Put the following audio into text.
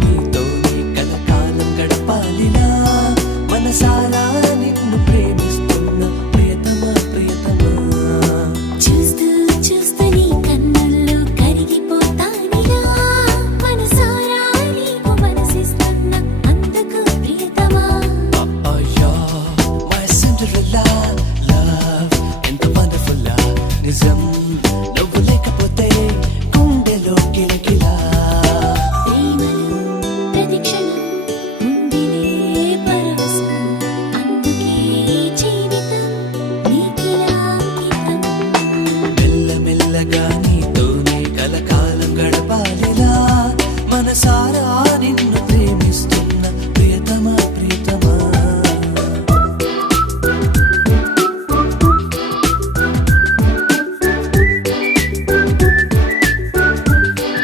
నీతోనే కలకాలం గడపాలిలా మనసారా నిన్ను ప్రేమిస్తున్న ప్రియతమా ప్రియతమా చూస్తూ చూస్తూ నీ కన్నుల్లో కరిగిపోతానిలా మనసారా నీకు మనసిస్తున్న అందుకు ప్రియతమా My Cinderella love ఎంత wonderful love నిజం నువ్వు లేకపోతే గుండెలో కిలికి